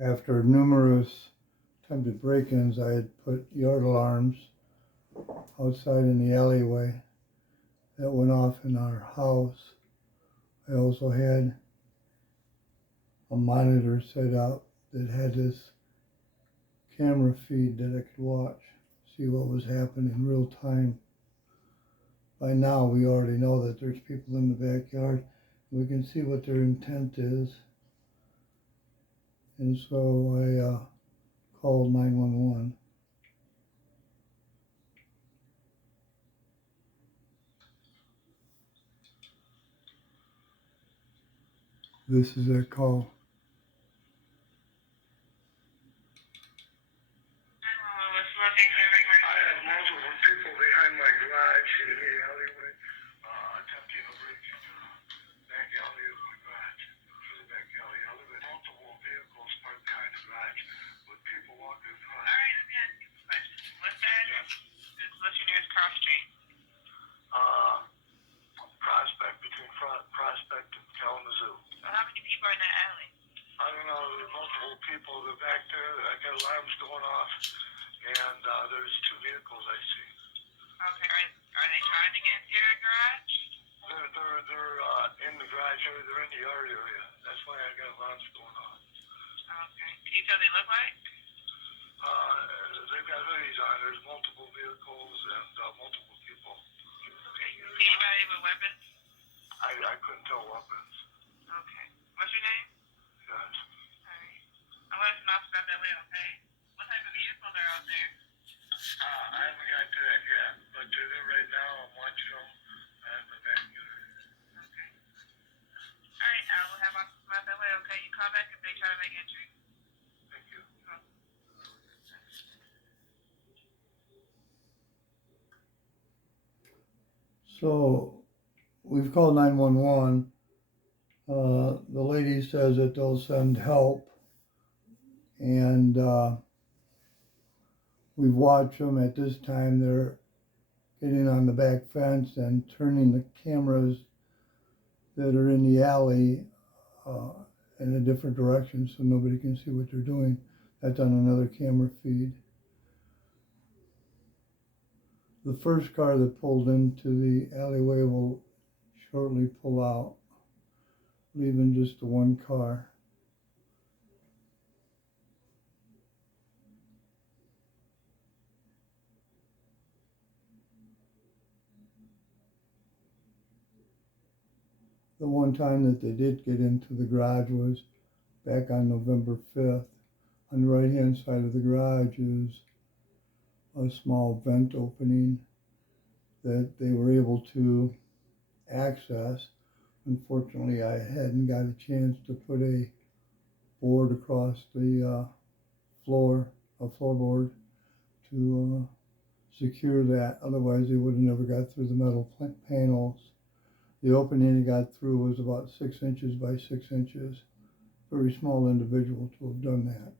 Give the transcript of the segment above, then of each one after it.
After numerous attempted break-ins, I had put yard alarms outside in the alleyway that went off in our house. I also had a monitor set up that had this camera feed that I could watch, see what was happening in real time. By now, we already know that there's people in the backyard. We can see what their intent is. And so I called 911. This is that call. I have multiple people behind my garage in the alleyway, attempting to break into the back alley of my garage, through the back alley. I live in multiple vehicles parked behind the garage with people walking in front. All right, let me ask you some questions. What's that? What's your nearest cross street? Prospect, between Prospect and Kalamazoo. So how many people are in that alley? I don't know, there's multiple people that are back there. I got alarms going off, and there's two vehicles I see. Okay, are they trying to get into your garage? They're in the garage area, they're in the yard area. That's why I got alarms going off. Okay. Can you tell what they look like? They've got hoodies on. There's multiple vehicles and multiple people. Okay. Anybody with weapons? I couldn't tell weapons. Okay. What's your name? Yes. Alright. I'll let us know about that way, okay? What type of vehicles are out there? I haven't got to that yet, but they're there right now. I'm watching them in the backyard. Okay. Alright, I will have us about that way, okay? You call back if they try to make entry. Thank you. So we've called 911. The lady says that they'll send help, and we've watched them. At this time, they're getting on the back fence and turning the cameras that are in the alley in a different direction so nobody can see what they're doing. That's on another camera feed. The first car that pulled into the alleyway will shortly pull out, leaving just the one car. The one time that they did get into the garage was back on November 5th. On the right-hand side of the garage is a small vent opening that they were able to access. Unfortunately, I hadn't got a chance to put a board across the floorboard to secure that. Otherwise, they would have never got through the metal panels. The opening it got through was about 6 inches by 6 inches. Very small individual to have done that.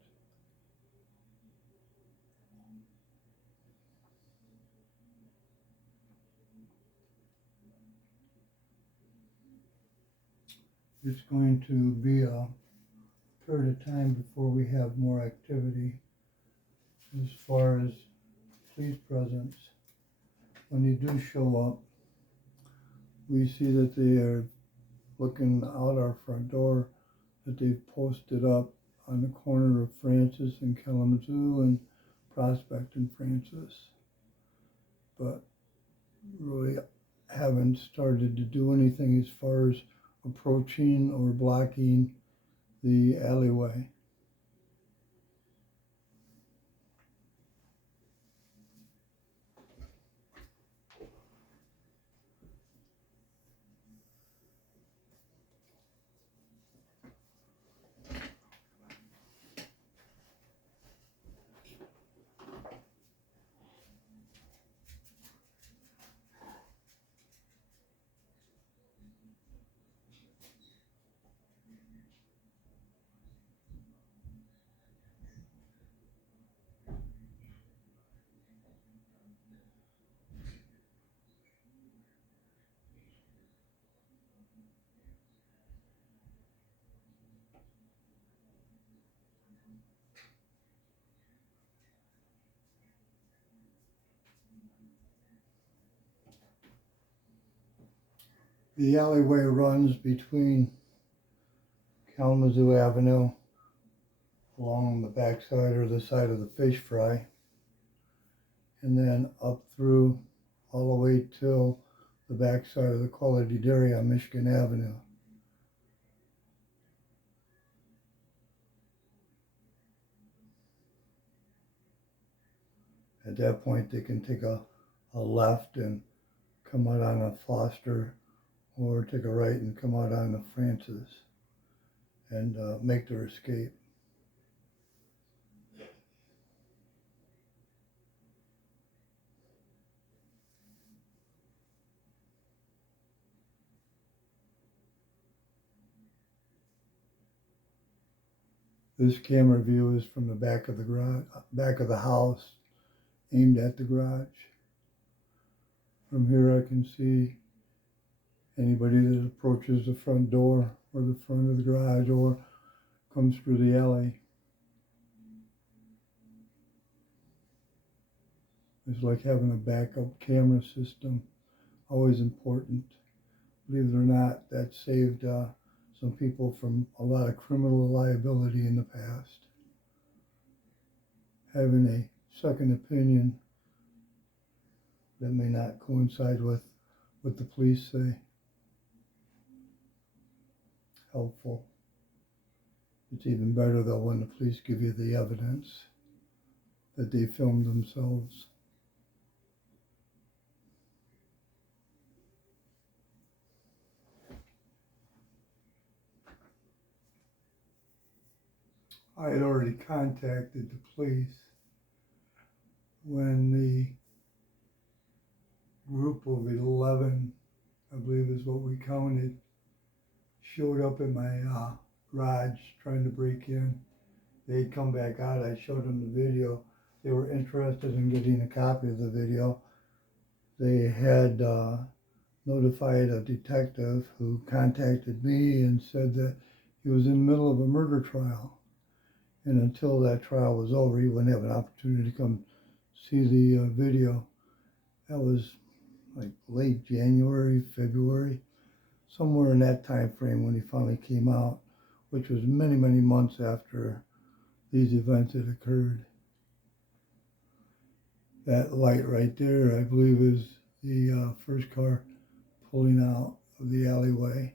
It's going to be a period of time before we have more activity as far as police presence. When they do show up, we see that they are looking out our front door, that they've posted up on the corner of Francis and Kalamazoo and Prospect and Francis, but really haven't started to do anything as far as approaching or blocking the alleyway. The alleyway runs between Kalamazoo Avenue along the backside or the side of the fish fry, and then up through all the way till the backside of the Quality Dairy on Michigan Avenue. At that point, they can take a left and come out on a Foster, or take a right and come out on the Francis and make their escape. This camera view is from the back of the garage, back of the house, aimed at the garage. From here I can see anybody that approaches the front door or the front of the garage or comes through the alley. It's like having a backup camera system, always important. Believe it or not, that saved some people from a lot of criminal liability in the past. Having a second opinion that may not coincide with what the police say. Helpful. It's even better though when the police give you the evidence that they filmed themselves. I had already contacted the police when the group of 11, I believe is what we counted, showed up in my garage trying to break in. They'd come back out. I showed them the video. They were interested in getting a copy of the video. They had notified a detective who contacted me and said that he was in the middle of a murder trial. And until that trial was over, he wouldn't have an opportunity to come see the video. That was like late January, February, somewhere in that time frame when he finally came out, which was many, many months after these events had occurred. That light right there, I believe, is the first car pulling out of the alleyway,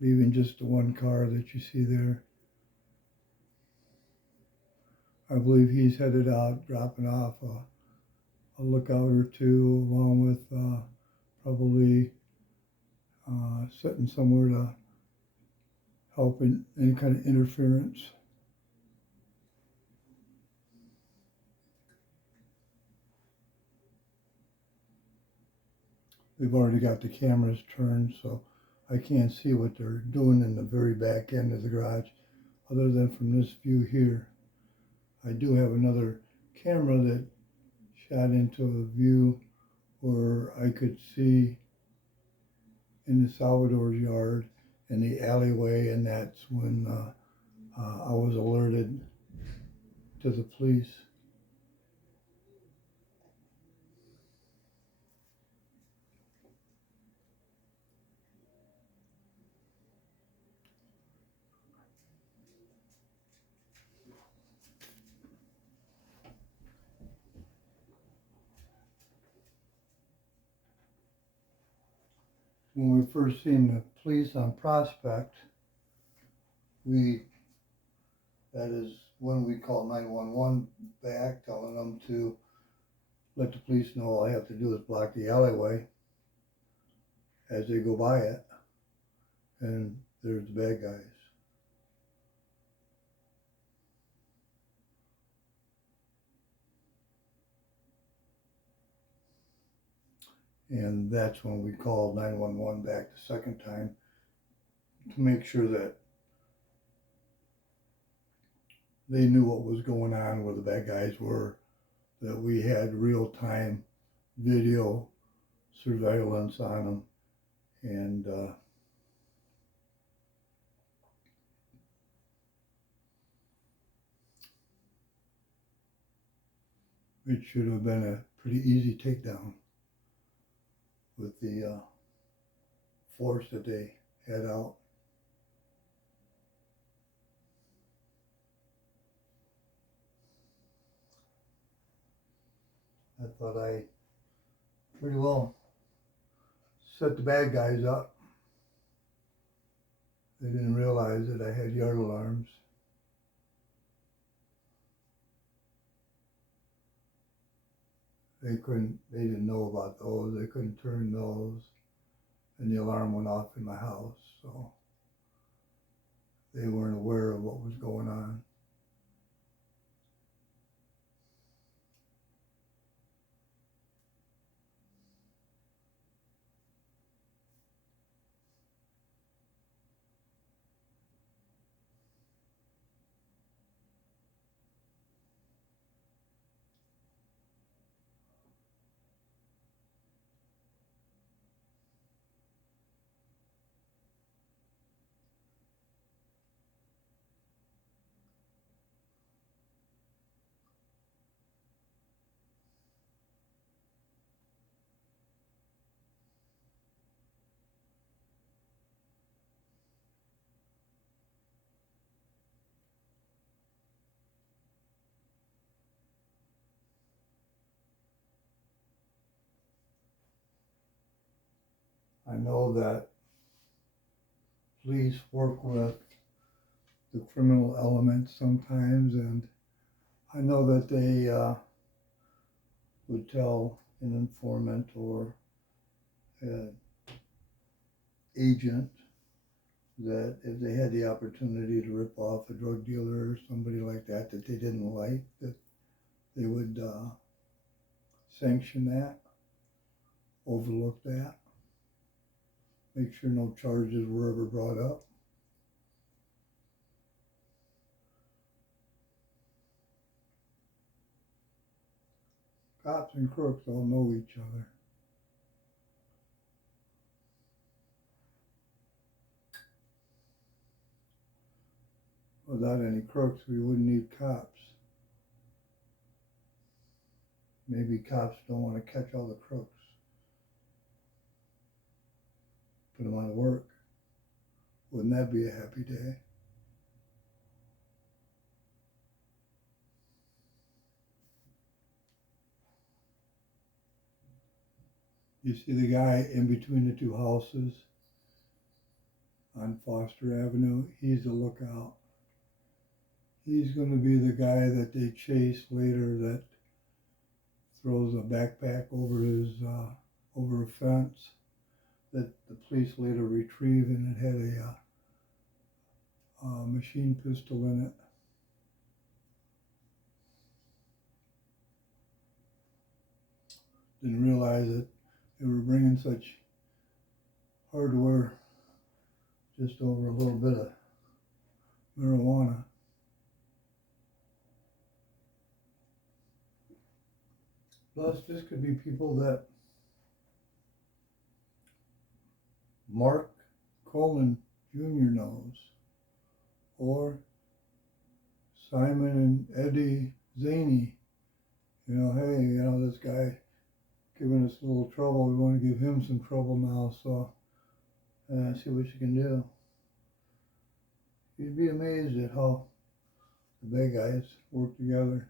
leaving just the one car that you see there. I believe he's headed out, dropping off a lookout or two, along with probably sitting somewhere to help in any kind of interference. We've already got the cameras turned, so I can't see what they're doing in the very back end of the garage, other than from this view here. I do have another camera that shot into a view where I could see in the Salvador's yard in the alleyway, and that's when I was alerted to the police. When we first seen the police on Prospect, that is when we called 911 back, telling them to let the police know all I have to do is block the alleyway as they go by it, and there's the bad guys. And that's when we called 911 back the second time to make sure that they knew what was going on, where the bad guys were, that we had real-time video surveillance on them, and it should have been a pretty easy takedown. with the force that they had out. I thought I pretty well set the bad guys up. They didn't realize that I had yard alarms. They didn't know about those. They couldn't turn those. And the alarm went off in my house, so they weren't aware of what was going on. I know that police work with the criminal elements sometimes, and I know that they would tell an informant or an agent that if they had the opportunity to rip off a drug dealer or somebody like that that they didn't like, that they would sanction that, overlook that, make sure no charges were ever brought up. Cops and crooks all know each other. Without any crooks, we wouldn't need cops. Maybe cops don't want to catch all the crooks. Put them out of work. Wouldn't that be a happy day? You see the guy in between the two houses on Foster Avenue? He's a lookout. He's going to be the guy that they chase later that throws a backpack over a fence that the police later retrieve, and it had a machine pistol in it. Didn't realize that they were bringing such hardware just over a little bit of marijuana. Plus, this could be people that Mark Coleman Jr. knows, or Simon and Eddie Zaney. You know, hey, you know, this guy giving us a little trouble. We want to give him some trouble now, so see what you can do. You'd be amazed at how the bad guys work together.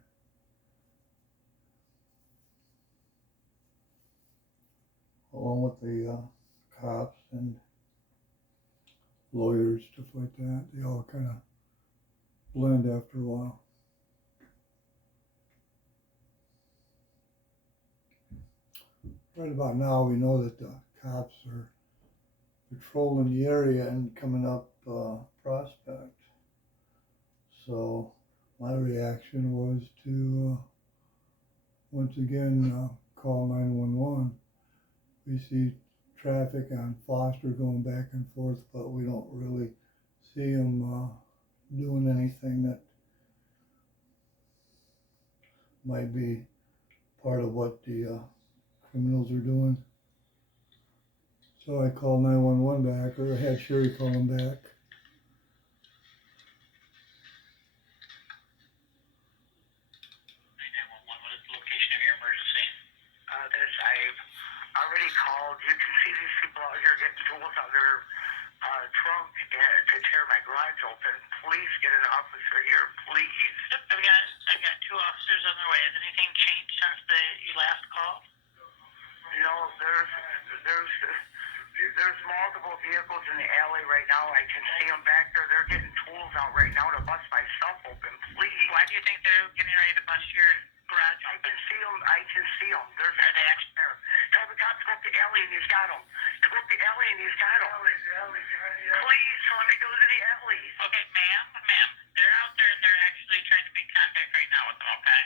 Along with the cops and lawyers, stuff like that. They all kind of blend after a while. Right about now, we know that the cops are patrolling the area and coming up Prospect. So my reaction was to once again call 911. We see traffic on Foster going back and forth, but we don't really see them doing anything that might be part of what the criminals are doing. So I called 911 back, or I had Sherry call them back. 911, what is the location of your emergency? I've already called. You can see these people out here getting tools out of their trunk to tear my garage open. Please get an officer here, please. Yep, I've got 2 officers on their way. Has anything changed since you last called? No, there's multiple vehicles in the alley right now. I can see them back there. They're getting tools out right now to bust my stuff open. Please. Why do you think they're getting ready to bust your garage I open? can see them. I can see them. There's Are they actually there. Tell the cops to go up the alley and he's got them. To go up the alley and he's got them. Please, let me go to the alley. Okay, ma'am, they're out there and they're actually trying to make contact right now with them, okay?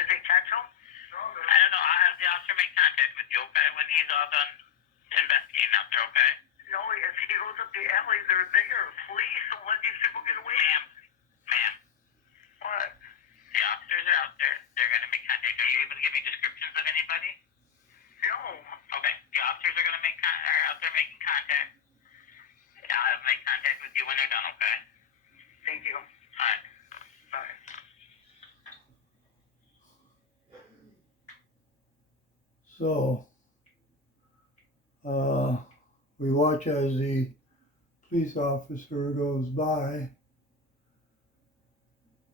Did they catch them? I don't know, I'll have the officer make contact with you, okay, when he's all done investigating out there, okay? No, if he goes up the alley, they're there. Please don't let these people get away. Ma'am, What? the officers are out there. They're going to make contact. Are you able to give me descriptions of anybody? No. Okay, the officers are going to are out there making contact. I'll make contact with you when they're done, okay? Thank you. All right. Bye. So, we watch as the police officer goes by,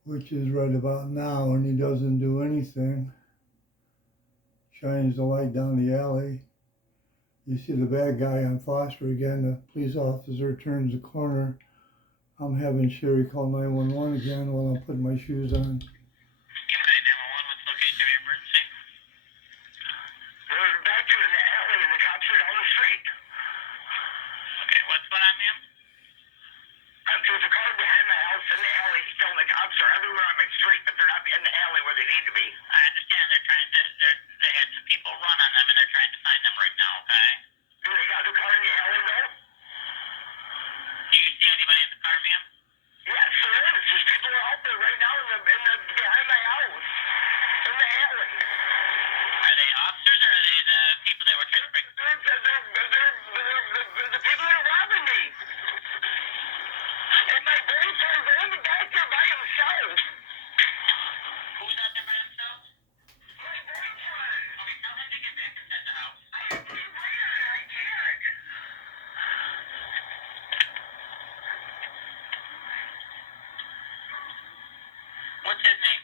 which is right about now, and he doesn't do anything. Shines the light down the alley. You see the bad guy on Foster again. The police officer turns the corner. I'm having Sherry call 911 again while I'm putting my shoes on. Okay, 911, what's the location of your emergency? They're back to in the alley and the cops are down the street. Okay, what's going on, ma'am? There's a car behind my house in the alley still, and the cops are everywhere on my street, but they're not in the alley where they need to be. I understand they had some people run on them and they're trying to find them right now, okay? Do they got the car in the alley though? Do you see anybody in the car, ma'am? Yes, there is. There's people out there right now in the behind my house in the alley. Are they officers or are they the people that were trying to break? They're the people that are robbing me. And my boyfriend, they're in the back there by himself. Who's out there by themselves? My boyfriend. Okay, tell him to get back inside the house. I have to wear I can't. What's his name?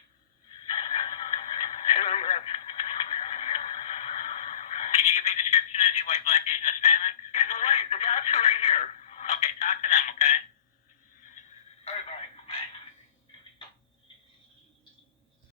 Can you give me a description? Is he white, black, Asian, Hispanic?